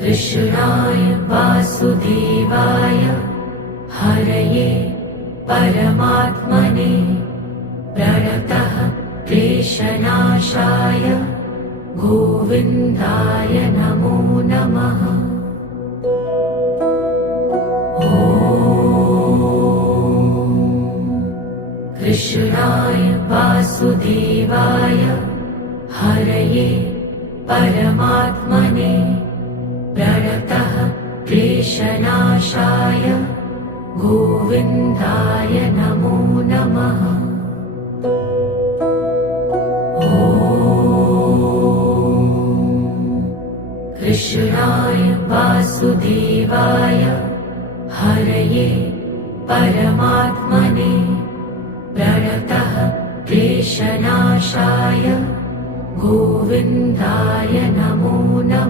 कृष्णाय वासुदेवाय हरये परमात्मने प्रणतः क्लेशनाशाय गोविन्दाय नमो नमः। कृष्णाय वासुदेवाय हरये परमात्मने प्रणतः क्लेशनाशाय गोविन्दाय नमो नमः। कृष्णाय वासुदेवाय हरये परमात्मने प्रणतः क्लेशनाशाय गोविन्दाय नमो नमः।